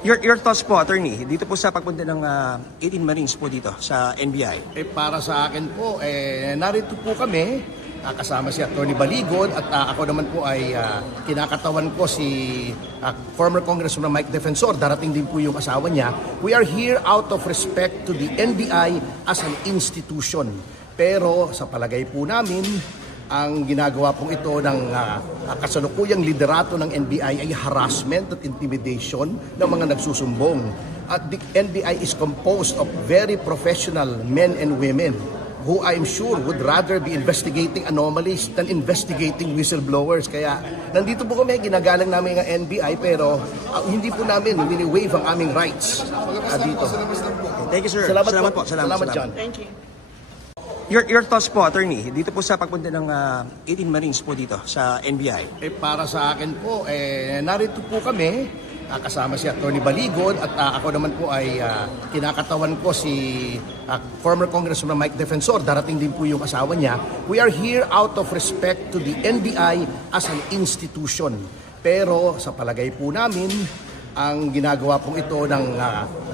Your thoughts po, attorney, dito po sa pagpunta ng 18 Marines po dito sa NBI. Para sa akin po, narito po kami, kasama si Attorney Baligod at ako naman po ay kinakatawan ko si former Congressman Mike Defensor. Darating din po yung asawa niya. We are here out of respect to the NBI as an institution. Pero sa palagay po namin, ang ginagawa pong ito ng kasalukuyang liderato ng NBI ay harassment at intimidation ng mga nagsusumbong. At the NBI is composed of very professional men and women who I'm sure would rather be investigating anomalies than investigating whistleblowers. Kaya nandito po kami, ginagalang namin ang NBI pero hindi po namin wini-waive ang aming rights dito. Thank you, sir. Salamat po. Salamat, John. Thank you. Your thoughts po, attorney, dito po sa pagpunta ng 18 Marines po dito sa NBI. Para sa akin po, narito po kami, kasama si Attorney Baligod at ako naman po ay kinakatawan ko si former Congressman Mike Defensor. Darating din po yung asawa niya. We are here out of respect to the NBI as an institution. Pero sa palagay po namin, ang ginagawa pong ito ng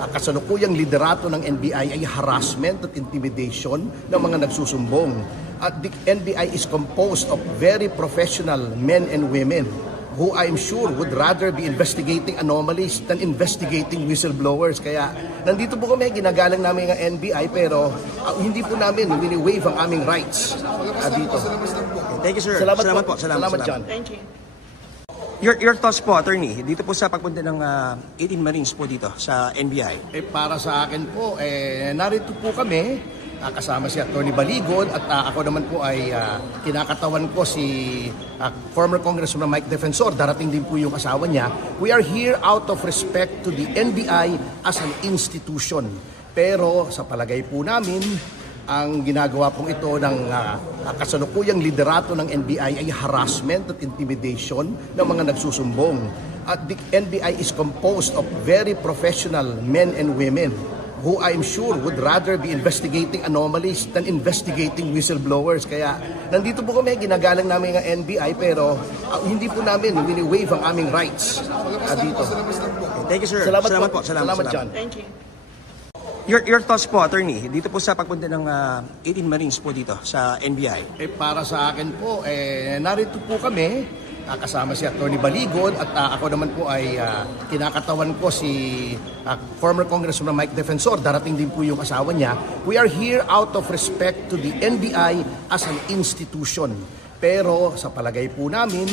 kasalukuyang liderato ng NBI ay harassment at intimidation ng mga nagsusumbong. At the NBI is composed of very professional men and women who I'm sure would rather be investigating anomalies than investigating whistleblowers. Kaya nandito po kami, ginagalang namin ang NBI pero hindi po namin wini-waive ang aming rights dito. Thank you, sir. Salamat po. Salamat, John. Thank you. Your thoughts po, attorney, dito po sa pagpunta ng 18 Marines po dito sa NBI. Para sa akin po, narito po kami, kasama si Attorney Baligod at ako naman po ay kinakatawan ko si former Congressman Mike Defensor. Darating din po yung asawa niya. We are here out of respect to the NBI as an institution. Pero sa palagay po namin, ang ginagawa pong ito ng kasalukuyang liderato ng NBI ay harassment at intimidation ng mga nagsusumbong. At the NBI is composed of very professional men and women who I'm sure would rather be investigating anomalies than investigating whistleblowers. Kaya nandito po kami, ginagalang namin ang NBI pero hindi po namin wini-waive ang aming rights dito. Thank you, sir. Salamat po. Salamat, John. Thank you. Your thoughts po, attorney, dito po sa pagpunta ng 18 Marines po dito sa NBI. Para sa akin po, narito po kami, kasama si Attorney Baligod at ako naman po ay kinakatawan ko si former Congressman Mike Defensor. Darating din po yung asawa niya. We are here out of respect to the NBI as an institution. Pero sa palagay po namin,